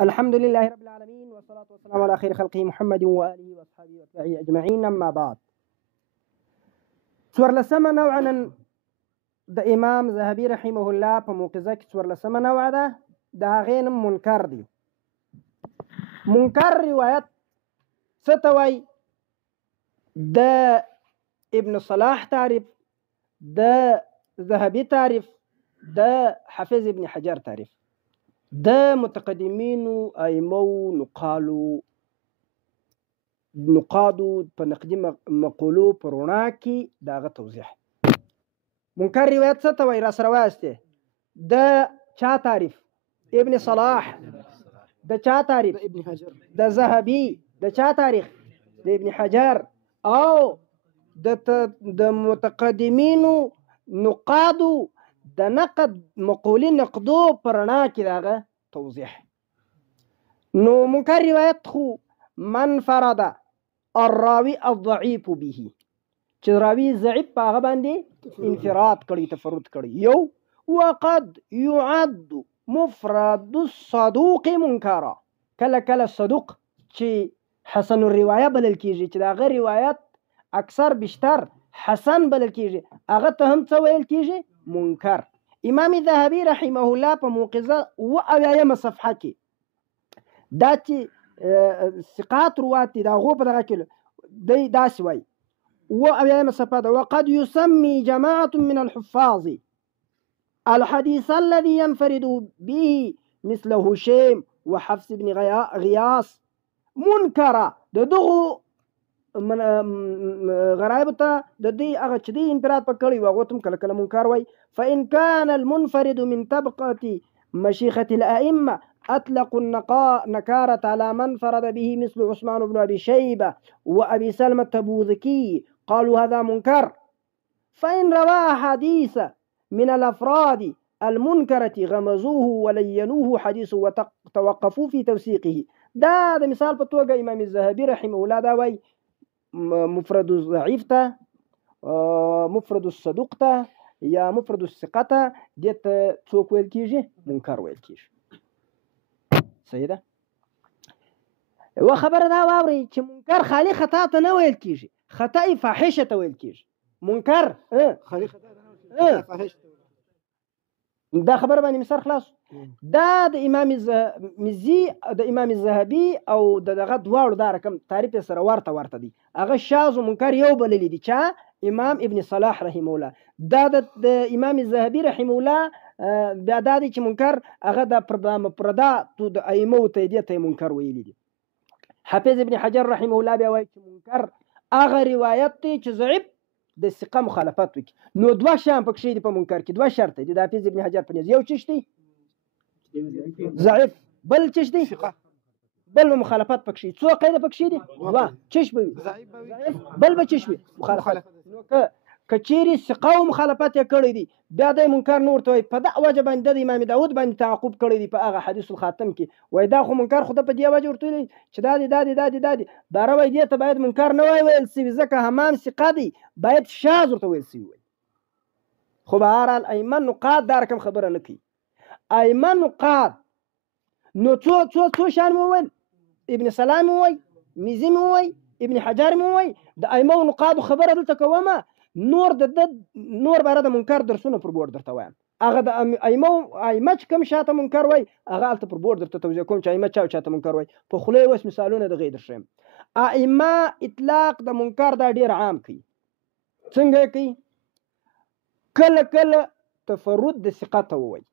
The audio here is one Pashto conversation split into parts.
الحمد لله رب العالمين والصلاة والسلام على خير خلقه محمد وآله وأصحابه وأتباعه أجمعين. أما بعد، څوارلسمه نوع نن د امام ذهبي رحمه الله په موقظه کې څوارلسمه نوع ده. د هغې نوم منکر دی. منکر روایت څه ته وایي؟ د ابن صلاح تعریف، د ذهبي تعریف، د حافظ ابن حجر تعریف، د متقدمینو ائمو نقادو په نقدي مقولو په رڼا کې د هغه توضیح. منکر روایت څه ته وایي؟ را سره وایاستې. د چا تعریف؟ ابن صلاح. د چا تعریف؟ ابن حجر. د ذهبي. د چا تاریخ؟ د ابن حجر. او د متقدمینو نقادو د نقد مقولي نقدو په رڼا کې د هغه توضیح. نو منکر روایت خو من فرد الراوي الضعيف به، چې راوي ضعیف په هغه باندې انفراد کړي، تفرد کړي. یو وقد يعد مفرد الصدوق منکرا. کله کله صدوق چې حسن الروایه بلل کیږي، چې د هغه روایت اکثر بیشتر حسن بلل کیږي، هغه ته هم څه ویل کیږي؟ منکر. امام ذهبي رحمه الله په موقظه 78 صفحه کې دا چې ثقات روات دي د هغو په دغه کې دی داسې وایي 78 صفحه ده: وقد يسمي جماعة من الحفاظ الحديث الذي ينفرد به مثل هشيم وحفص بن غياث منکره. د دغو غرایب ته د دې هغه چې دی انفراد په کړی و هغو ته هم کله کله منکر وایي. فإن كان المنفرد من طبقة مشيخة الأئمة أطلقوا النكارة على من فرد به مثل عثمان بن أبي شيبة وأبي سلمة التبوذكي، قالوا هذا منكر. فإن روى حديث من الأفراد المنكرة غمزوه ولينوه حديثه وتوقفوا في توثيقه. دا د مثال په توګه امام الذهبي رحمه الله دا وایي مفرد الضعیف ته، مفرد الصدوق ته یا مفرد الثقه ته دې ته څوک ویل کیږي؟ منکر ویل کیږي. صحیح ده؟ یوه خبره دا واورئ چې منکر خالی خطا ته نه ویل کیږي، خطا فاحشه ته ویل کیږي. منکر خالی خطا ته فاحشه دا خبره باندې مثال خلاص. دا د امام مزي د امام الذهبي او دغه دواړو دا رقم تعریف سره ورته دي. هغه شاذ و منکر یو بللی دي. چا؟ امام ابن صلاح رحمه الله. دا د امام الذهبي رحمه الله بیا دا دی چې منکر هغه د مفردات د ائمو ته دې ته منکر ویلي دي. حافظ ابن حجر رحمه الله بیا وایي چې منکر هغه روایت دی چې ضعیف د ثقه مخالفت وکړي. نو دوه شیان پکې دي په منکر کې، دوه شرط دي د حافظ ابن حجر په نظر. یو چش دی؟ ضعیف. بل چش دی؟ بل مخالفت پکې. څو قاعده پکې دي؟ دوه. چش به ضعیف، بل به چش وي مخالفت. نو که چیرې ثقه او مخالفت یې کړی دي بیا د منکر نور ته وایي. په دغه وجه باندې د امام داود باندې تعقب کړی دی په هغه حدیث الخاتم کې، وایي دا خو منکر خو په دې وجه ورته ویلي چې دا دی دا روایت دې ته باید منکر نه وای ویل سوي، ځکه همام ثقه دی، باید شاذ ورته ویل سوي وي. خو به هرحال ائمه نقاد دا رقم خبره نه کوي. ائمه نقاد نو څو شان مو ویل؟ ابن سلام مو وایي، مزي مو وایي، ابن حجر مو وایي. د ائمه نقادو خبره دلته کومه. نور باره د منکر درسونه پر بورډ درته وایم. هغه د ائمه چې کوم شاته منکر وایي هغه هلته پر بورډ درته توضیح کوم چې ائمه چا چاته منکر وایي. په خوله یې اوس مثالونه دغې درښیم. ائمه اطلاق د منکر دا ډېر عام کوي. څنګه کوي؟ کله کله تفرد د ثقه ته ووایي،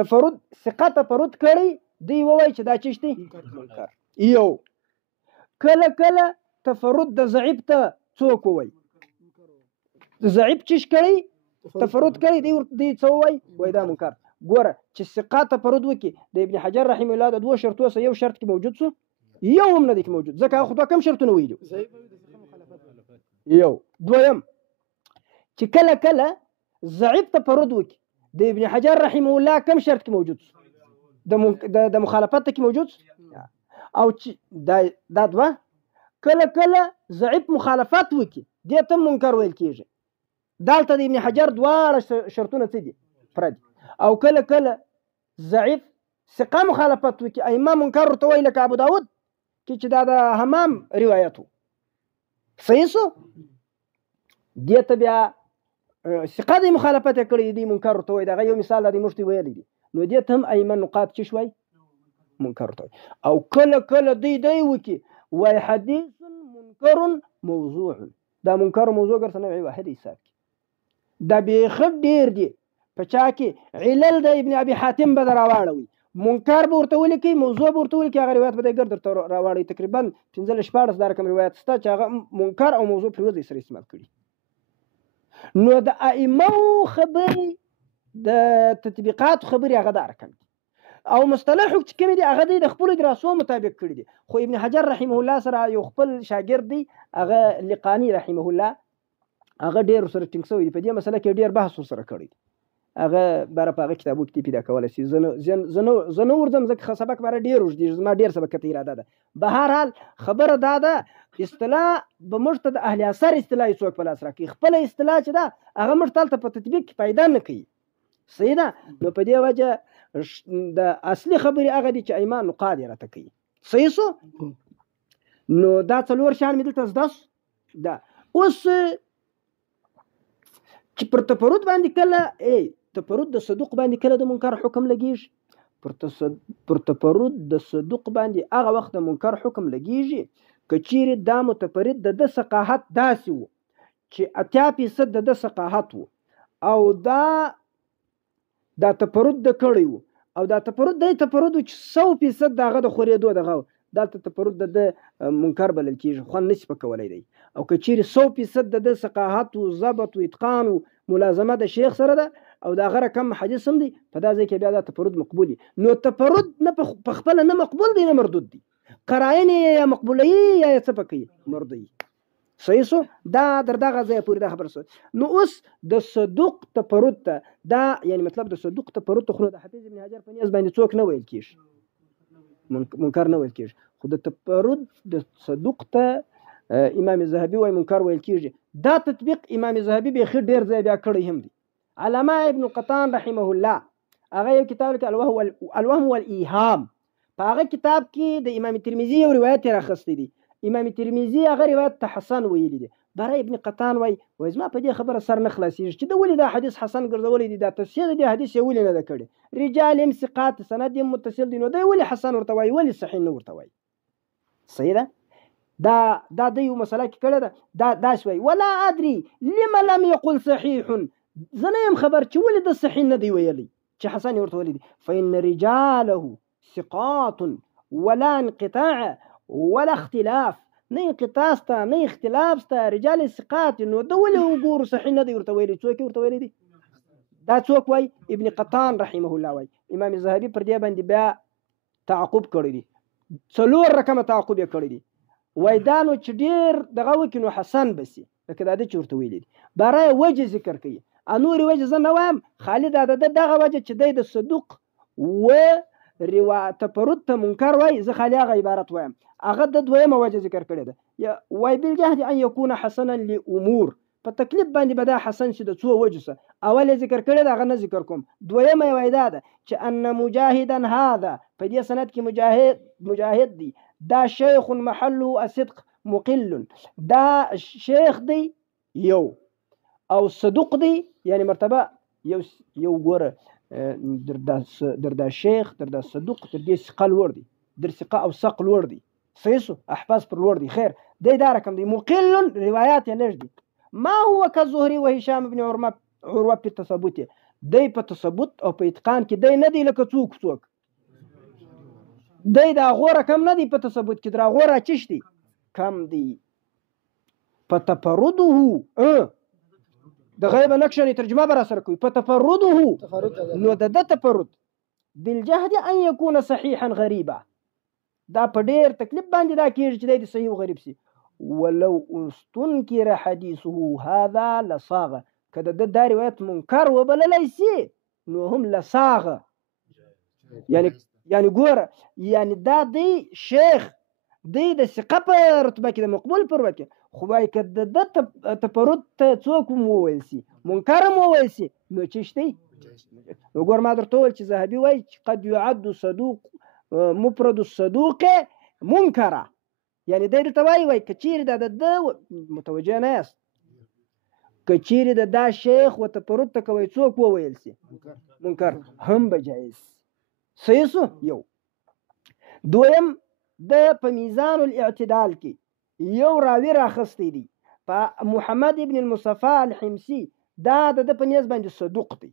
تفرد ثقه تفرد کړی دی ووایي چې دا چش دی؟ منکر. یو کله کله تفرد د ضعیف ته څوک ووایي، ضعیف چش کړی تفرد کړی دی څه وایي؟ وایي دا منکر. ګوره چې ثقه تفرد وکړي د ابن حجر رحمه الله د دوه شرطو څخه یو شرط کې موجود سو، یو هم نه دی کې موجود، ځکه هغه خو دوه کم شرطونه ویلي. یو دویم چې کله کله ضعیف تفرد وکړي د ابن حجر رحمه الله کم شرط کې موجود سو؟ د مخالفت کې موجود سو. او چې دا دوه کله کله ضعیف مخالفت وکړي دې ته منکر ویل کېږي. دلته د ابن حجر دواړه شرطونه څه دي؟ پوره دي. او کله کله ضعیف ثقه مخالفت وکړي ائمه منکر ورته وایي لکه ابو داود کې چې دا د حمام روایت و صحیح شو دې ته بیا ثقه دې مخالفت یې کړی دی منکر ورته وایي دغه یو مثال دی موږ ته ویلی دي نو دې ته هم ائمه نقاد څه شوی منکر ورته وایي او کله کله دی وکړي وایي حدیث منکر موضوع دا منکر موضوع ګرځه نوعي واحد حساب دا بیخي ډېر دي په چا کې علل د ابن ابي حاتم به راواړوي منکر به ورته ولیکي موضوع به ورته ولیکي هغه روایت به دی ګرد درته راواړوي تقریبا 15-14 دا رقم روایت شته چې هغه منکر او موضوع پرې وځي سره استعمال کړي نو د ائمه خبرې د تطبیقات خبرې هغه دا رقم او مصطلح چې کوم دي هغه د خپل دراسو مطابق کړی دي خو ابن حجر رحمه الله سره یو خپل شاګرد دی هغه لقانی رحمه الله هغه ډیر سره ټینګ شوی په دې مسله کې ډیر بحث سره کړی هغه بار په هغه کتابو کې پیدا کولای شي زنه ورځم ځکه سبق بار ډیر وژ دي زما ډیر سبق ته اراده ده به هر حال خبره دا ده اصطلاح به مرتد اهل اثر اصطلاح څوک په لاس راکړي خپل اصطلاح چې ده هغه مرتل ته په تطبیق کې پیدا نه کوي صحیح ده نو په دې وجه د اصلي خبرې هغه دي چې ائمه نقاد یې راته کوي صحیح شو نو دا څلور شیان مې دلته زده ده اوس چې پر تفرد باندې کله تفرد د صدوق باندې کله د منکر حکم لګیږي پر تفرد د صدوق باندې هغه وخت د منکر حکم لګیږي که چیرې دا متفرد د ثقاحت داسې و چې 80% د ثقاحت و او دا تفرد د کړی وو او دا تفرد چې 100% دغه د خورېدو دغه دلته تفرد د منکر بلل کېږي خو نشي پکولی دی او که چیرې 100% د ثقاحت و ضبط و اتقان و ملازمه د شیخ سره ده او دا غره کم حدیث هم دی په دا ځای کې بیا دا تفرد مقبولي نو تفرد نه په خپله نه مقبول دی نه مردود دی قرائن یا مقبولوي یا څه پکوي مردوي صحیح شو دا در دغه ځای پورې دا خبره شو نو اوس د صدوق تفرد ته دا یعنی مطلب د صدوق تفرد ته خو د حافظ ابن حجر په نیاز باندې څوک نه ویل کېږي منکر نه ویل کېږي خو د تفرد د صدوق ته امام ذهبي وایي منکر ویل کېږي دا تطبیق امام ذهبي بیخي ډېر ځای بیا کړی هم دی علامه ابن قطان رحمه الله هغه یو کتاب لیکي الوهم والایهام په هغه کتاب کې د امام ترمذي یو روایت راخستی دی امام ترمذي هغه روایت ته حسن ویلی دی برای ابن قطان وای زما په دې خبره سر نه خلاصیږي چې د ولې دا حدیث حسن ګرځولې دي دا تصحیح دی حدیث یې ولې نه ده کړی رجال هم ثقات سند هم متصل دي نو دی ولې حسن ورته وای ولې صحیح نه ورته وای صحیح ده دا د یو مسله کې کړه ده دا شوي ولا ادري لما لم يقل صحيح زه نه یم خبر چې ولې د صحیح نه دی ویلی چې حسن ورته ویلی دي فإن رجاله ثقات ولا انقطاع ولا اختلاف نه انقطاع سته نه اختلاف سته رجال ثقات نو د ولې وګورو صحیح نه دی ورته ویلی څوک ورته ویلی دي دا څوک وای ابن قطان رحمه الله وای امام ذهبي پر دې باندې بیا تعقب کړی دي 4 رقمه تعقب یې کړی دي وای دا نو چې ډېر دغه وکړي نو حسن بسي لکه دا چې ورته ویلی دي برای وجه ذکر کوي انور وجه زه نه وایم خالد دغه وجه چې دی د صدوق و روایت تفرد ته منکر وای زه خالي هغه عبارت وایم هغه د دویمه وجه ذکر کړی ده وای بالجهد ان يكون حسنا لامور په تکلیف باندې به دا حسن شي د څو وجه سره اول ذکر کړی ده هغه نه ذکر کوم دویمه وای دا ده چې ان مجاهدا هذا په دې سند کې مجاهد دی دا شیخ محله الصدق مقل دا شیخ دی یو او صدوق دی یعنی مرتبه یو ګوره در دا شیخ در دا صدوق تر دې ثقه لوړ دی در ثقه او ثقل لوړ دی صحیح احفاظ پر لوړ دی خیر دی دا رقم دی مقل روایات یې لږ دي ما هو كالزهري وهشام بن عروه په تثبت دی په تثبت او په اتقان کې دی نه دی لکه څوک دی دا غوره کم نه دی په تثبت کې دا غوره چش دی کم دی په تفرده د غیب نقشنی ترجمه برا سره کوي په تفرده نو د تفرد بالجهد ان يكون صحيحا غريبا دا په ډېر تکلیف باندې دا کېږي چې د صحیح او غریب سي ولو استنكر حديثه هذا لصاغه کله د روایت منکر وبللی سي نو هم لصاغه یعنی ګوره یعنی دا دی شیخ دی د ثقه په رتبه کې د مقبول پر وکه خو وای کده د تفرد ته څوک مو ویل سي منکر مو ویل سي نو چشتي وګور ما درته وویل چې ذهبي وایي چې قد يعد صدوق مفرد الصدوق منکره، یعنی دی دلته وایي که چیرې دا د ده متوجه نه یاست، که چیرې د دا شیخ ورته پرود ته کوی څوک وویل سي منکر هم به جایز. صحیح سو. یو دویم د په میزان الاعتدال کې یو راوي راخستی دی په محمد ابن المصطفى الحمصي، دا د په نیز باندې صدوق دی.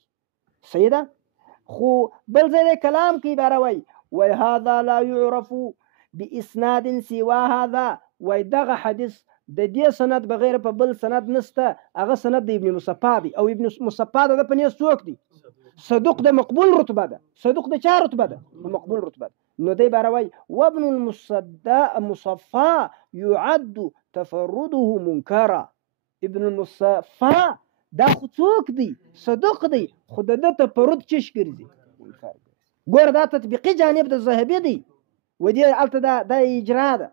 صحیح ده. خو بل ځای کلام کې عباره وایي هذا لا يعرف باسناد سوى هذا، وایي دغه حدیث د دې سند بغیر په بل سند نسته، هغه سند د ابن مصطفى دی، او ابن مصطفى د په نیز څوک دی؟ صدوق د مقبول رتبه ده. صدوق د چا رتبه ده؟ مقبول رتبه ده. نو دی عباره وایي وابن المصطفى يعد تفرده منکرا. ابن المصطفى دا خو څوک دی؟ صدوق دی، خو د ده تفرد چش ګرځي منکر. ګوره دا تطبیقي جانب د ذهبي دی و دې هلته دا اجرا ده.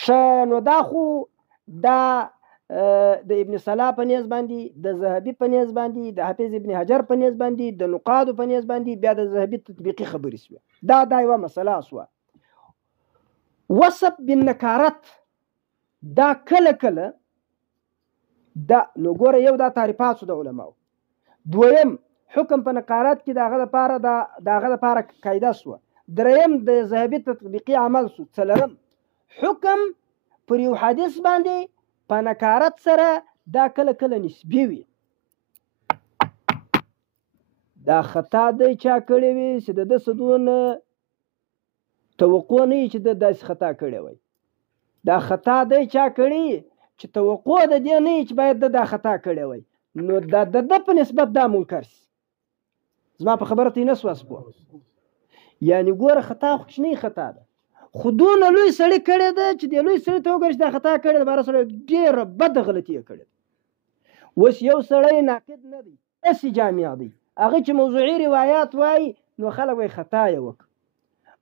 ښه نو دا خو دا د ابن صلاح په نیز باندې، د ذهبي په نیز باندې، د حافظ ابن حجر په نیز باندې، د نقادو په نیز باندې بیا د ذهبي تطبیقي خبرې شوې. دا یوه مسله شوه. وصف بالنکارت دا کله کله دا نو ګوره یو دا تعریفات شو د علماو. دویم حکم په نکارت کې د هغه دپاره قاعده شوه. دریم د ذهبي تطبیقي عمل شو. څلورم حکم پر یو حدیث باندې په نکارت سره دا کله کله نسبي وي. دا خطا دی چا کړی وي چې د ده څه دونه توقع نه وي چې د داسې خطا کړی وي. دا خطا دی چا کړی چې توقع د دې نه وي چې باید دا خطا کړی وي، نو دا د ده په نسبت دا منکر سي. زما په خبره ته یې نه سوه پوه. یعنې ګوره خطا خو کوچنۍ خطا ده، خو دونه لوی سړی کړی ده چې دې لوی سړي ته وګورې چې دا خطا کړې ده، باره سړی ډېره بده غلطي یې کړې ده. اوس یو سړی ناقد نه دی، داسې جامع دی، هغه چې موضوعي روایات وایي نو خلک وایي خطا یې وکړه،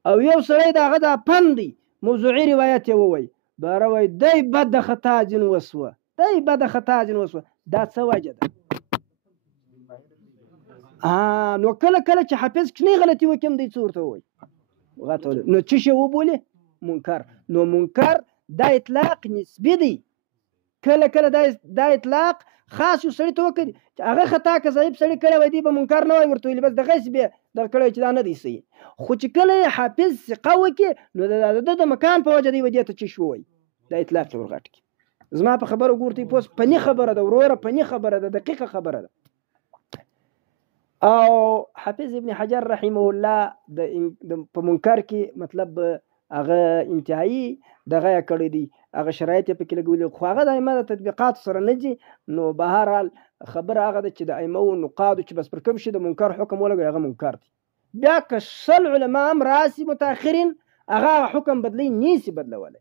او یو سړی د هغه دا پند دی موضوعي روایت یې ووایي، باره وایي دی بده خطا ځین وسوه، دی بده خطا ځین وسوه. دا څه وجه ده؟ نو کله کله چې حافظ کوچنۍ غلطي وکړي هم دی څه ورته ووایي؟ نو څه شی وبولې؟ منکر. نو منکر دا اطلاق نسبي دی. کله کله دا اطلاق خاص یو سړي ته وکړي چې هغه خطا که ضعیف سړي کړی وای دی به منکر نه وای ورته ویلي، بس دغسې به دغه کړی چې دا نه دی صحیح. خو چې کله یې حافظ ثقه وکړي نو د ده د مکان په وجه دی و دې ته څه شي ووایي؟ دا اطلاق یې ورغټ کړي. زما په خبره ګور ته پوس فني خبره ده وروره، فني خبره ده، دقیقه خبره ده. او حافظ ابن حجر رحمه الله په منکر کې مطلب هغه انتهایی دغه یې کړی دی، هغه شرایط یې پکې لګولي، خو هغه د ائمه د تطبیقات سره نه ځي. نو به هر حال خبره هغه ده چې د ائمه و نقادو چې بس پر کوم شي د منکر حکم ولګوي هغه منکر دی. بیا که شل علما هم راسي متاخرین هغه حکم بدلی نیسي بدلولی.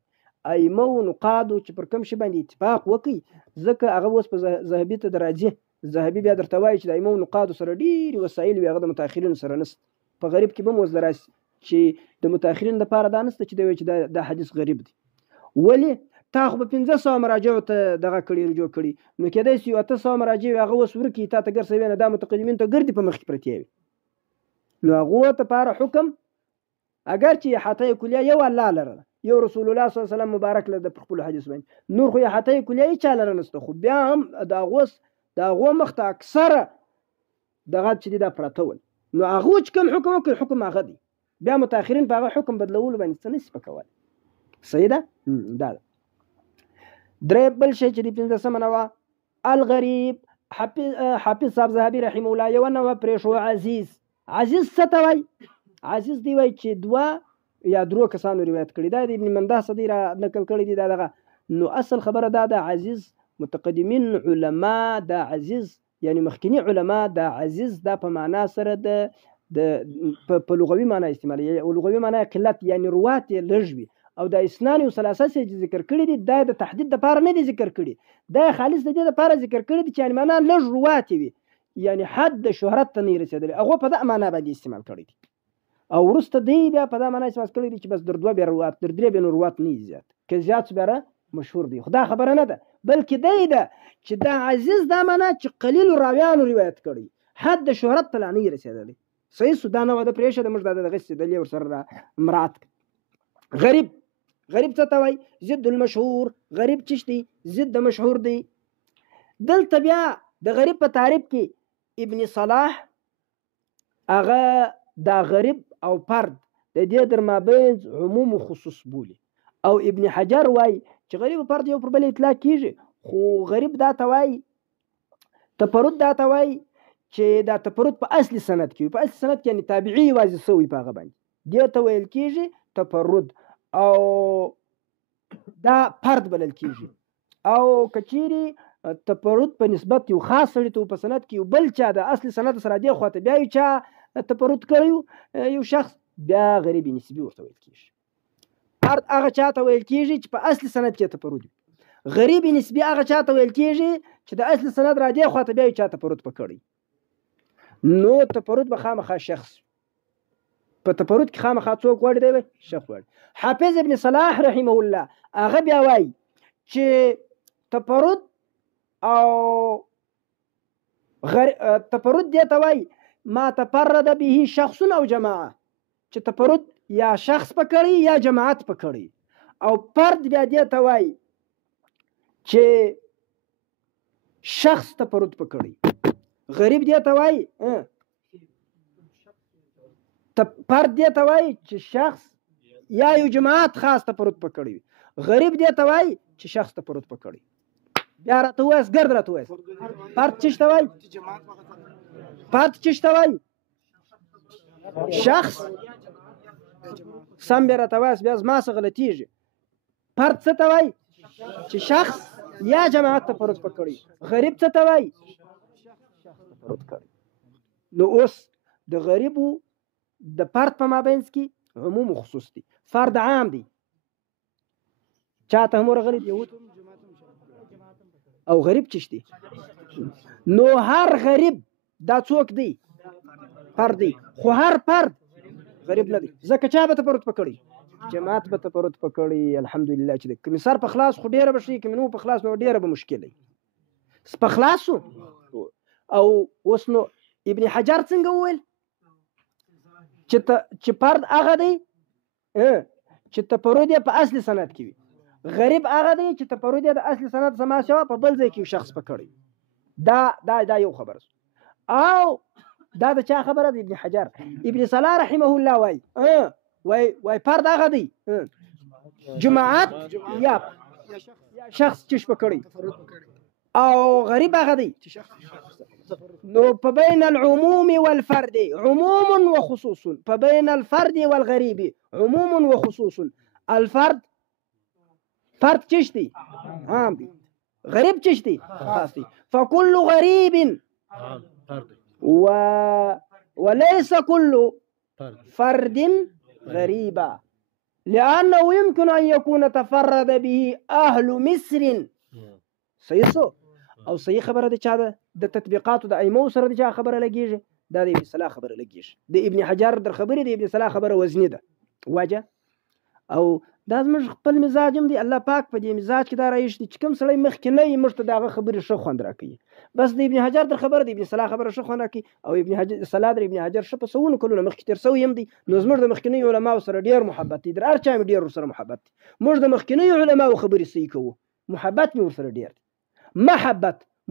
ائمه و نقادو چې پر کوم شي باندې اتفاق وکړي، ځکه هغه اوس په ذهبي ته راځي. ذهبي بیا درته وایي چې د ائمه و نقادو سره ډېرې وسایل وي، هغه د متاخرینو سره نشته. په غریب کې به هم اوس راسي چې د متاخرین لپاره دا نشته چې دی وایي چې دا حدیث غریب دی. ولې؟ تا خو به 500 مراجعو ته دغه کړي رجوع کړي، نو کېدای شي 800 مراجع هغه اوس ورکړي تا ته ګرځوي نه، دا متقدمین ته ګردي په مخ کې پرتې وي. نو هغو ته پاره حکم اگر چې احاطه کلیه یو الله لرله، یو رسول الله صلی الله علیه وسلم مبارک له د خپل حدیث باندې، نور خو احاطه کلیه هیڅ چا لره نشته، خو بیا هم د هغو مخ ته اکثره دغه چې دي دا پراته ول. نو هغو چې کوم حکم وکړي حکم هغه دی، بیا متاخرین په هغه حکم بدلولو باندې څه نشي کولی. صحیح ده؟ دا ده. درې بل شی چې د 15مه نوه الغریب. حافظ صاحب ذهبي رحمه الله یوه نوه پرېښو عزیز. عزیز څه ته وایي؟ عزیز دی وایي چې دوه یا درو کسانو روایت کړي، دا د ابن منده صدی را نقل کړي دي دا دغه. نو اصل خبره دا ده عزیز متقدمین علما دا عزیز یعنی مخکینی علما دا عزیز دا په معنا سره د په لغوي معنا استعمالوي، او لغوي معنا قلت یعنی روات یې لږ وي، او د اسنان او ثلاثه چې ذکر کړي دي دا د تحدید دپاره نه دي ذکر کړي، دا خالص د دې دپاره ذکر کړي دي چې یعنی معنا لږ روات وي، یعنی حد د شهرت ته نه رسېدلی، هغو په دغه معنا باندې استعمال کړي دي. او وروسته دی بیا په دا معنا استعمال کړي دي چې بس در دوه بیا روات در درې بیا نو روات نه زیات، که زیات بیا مشهور دی. خو دا خبره نه ده، بلکې دی ده چې دا عزیز دا معنا چې قلیل راویانو روایت کړي، حد د شهرت ته لا نه رسېدلی. صحیح سو دا نوع د پرېښه د موږ دا دغه رسېدلې ورسره مراد غریب څه ته وایي؟ ضد المشهور. غریب چش دی؟ ضد د مشهور دی. دلته بیا د غریب په تعریف کې ابن صلاح هغه دا غریب او فرد د دې در مابین عموم و خصوص بولي، او ابن حجر وایي چې غریب او فرد یو پر بل اطلاق کیږي، خو غریب دا ته وایي، تفرد دا ته وایي چې دا تفرد په اصلي سند کې، په اصلي سند کې یعنی تابعي واضح سوی په هغه باندې دې ته ویل کیږي تفرد، او دا فرد بلل کیږي. او کچيري تفرد په نسبت یو خاص سړي ته په سند کې یو بل چا د اصلي سند سره دی خواته بیا یو چا تفرد کړیو یو شخص، بیا غریب نسبي ورته ویل کیږي. فرد هغه چاته ویل کیږي چې په اصلي سند کې تفرد، غریب نسبي هغه چاته ویل کیږي چې د اصلي سند را دی خواته بیا یو چا تفرد پکړي. نو تفرد به خامخا شخص په تفرد کې خامخا څوک وړي دی شخص وړي. حافظ ابن صلاح رحمه الله هغه بیا وایي چې تفرد او تفرد دی ته وایي ما تفرد به شخص او جماعه، چې تفرد یا شخص پکړي یا جماعت پکړي. او فرد بیا دی ته وایي چې شخص تفرد پکړي. غریب دی ته وایي فرد دی ته وایي چې شخص یا یو جماعت خاص تفرد پکړي. غریب دی ته وایي چې شخص تفرد پکړي. بیا راته وایس ګرد راته وایس فرد چش ته وایي؟ فرد چش ته وایي؟ شخص. سم بیا راته وایس بیا زما څه غلطیږي. فرد څه ته وایي؟ چې شخص یا جماعت تفرد پکړي. غریب څه ته وایي؟ نو اوس د غریبو د فرد په مابینځ کې عموم و خصوص دی. فرد عام دی، چاته هم ورغلی دی، او غریب چش دی؟ نو هر غریب دا څوک دی؟ فرد دی، خو هر فرد غریب نه دی، ځکه چا به تفرد پکړي؟ جماعت به تفرد پکړي. الحمدلله چې د کمیسار په خلاص خو ډیره به شي، کمنو په خلاص نو ډیره به مشکل وي. په خلاصو او اوس نو ابن حجر څنګه وویل چې فرد هغه دی چې تفرد یې په اصلي سند کې وي، غریب هغه دی چې تفرد یې د اصلي سند سما شوه په بل ځای کې شخص پکړي. دا یو خبره. او دا د چا خبره ده؟ ابن حجر. ابن صلاح رحمه الله وای فرد هغه دی جماعت یا شخص چش پکړي، او غریب هغه دی. نو فبين العموم والفرد عموم وخصوص، فبين الفرد والغريب عموم وخصوص. الفرد فرد چش دی؟ عام دی. غریب چش دی؟ خاص دی. فكل غريب وليس كل فرد غريبا، لأنه يمكن أن يكون تفرد به أهل مصر. صحیح سو او صحیح خبره ده. چا د تطبیقاتو د ائمو سره د چا خبره لګیږي؟ دا د ابن صلاح خبره لګیږي. د ابن حجر در خبرې د ابن صلاح خبره وزنی ده وجه. او دا زموږ خپل مزاج هم دی، الله پاک په دې مزاج کې دا راایشتي چې کوم سړی مخکې نه وي موږ ته د هغه خبرې ښه خوند راکوي. بس د ابن حجر در خبره د ابن صلاح خبره ښه خوند راکوي، او ابن صلاح د ابن حجر ښه په سوونه کلونه مخکې تېر سوی هم دی. نو زموږ د مخکینیو علماو سره ډېر محبت دی، در هر چا مې ډېر ورسره محبت دی. موږ د مخکینیو علماو خبرې صحیح کوو، محبت مې ورسره ډېر دی.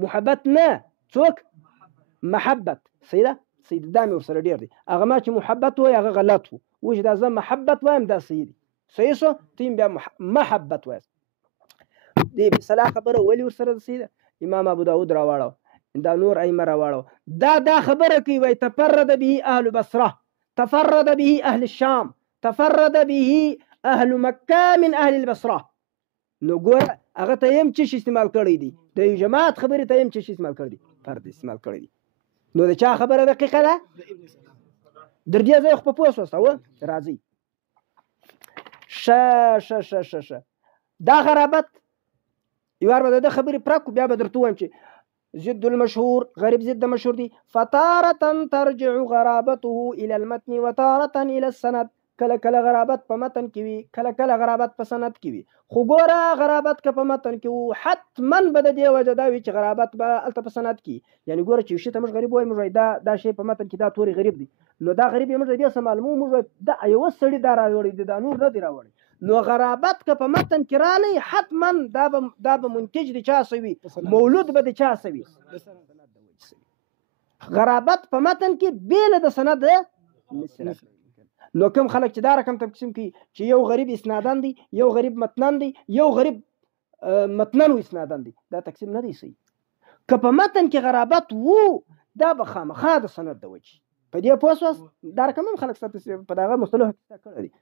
محبت نه څوک محبت سیده دا مې ورسره ډېر دی. هغه ما چې محبت وایي هغه غلط و، و چې دا زه محبت وایم دا صحیح دی. صحیح سو تیم بیا محبت وایي. د ابن صلاح خبره ولې ورسره صحیح ده؟ امام ابو داود راواړو، دا نور ائمه راواړو، دا خبره کوي وایي تفرد به اهل بصره، تفرد به اهل الشام، تفرد به اهل مکه من اهل البصره. نو ګوره هغه ته یم چش استعمال کړی دی، د یو جماعت خبرې ته یم چش استعمال کړی دی، فرد استعمال کړی دی. نو د چا خبره دقیقه ده؟ در دې ځای خو په پوه شوسته راځي. شه دا غرابت یوار به د خبرې پرکو بیا به درته وایم چې ضد المشهور غریب ضد مشهور دی. فتارة ترجع غرابته الى المتن وتارة الى السند کله کله غرابت په متن کې وي، کله کله غرابت په سند کې وي. خو ګوره غرابت که په متن کې وو حتما به د دې وجه دا وي چې غرابت به هلته په سند کې. یعنې ګوره چې یو شي ته موږ غریب وایو، موږ دا شی په متن کې دا تورې غریب دی، نو دا غریب یې موږ دې څه معلوموو، موږ دا یوه سړي دا راوړی دی، دا نور نه دی راوړی. نو غرابت که په متن کې رالی حتما دا به منتج د چا سوي، مولود به د چا سوي، غرابت په متن کې بیله د سند مثل. نو کوم خلک چې دا رقم تقسیم کوي چې یو غریب اسنادن دی، یو غریب متنن دی، یو غریب متنن و اسنادن دی، دا تقسیم نه دی صحیح. که په متن کې غرابت وو دا به خامخا د سند د وجې په دې پوه شوست. دا رقم هم خلک په دغه مصطلح کړی دی.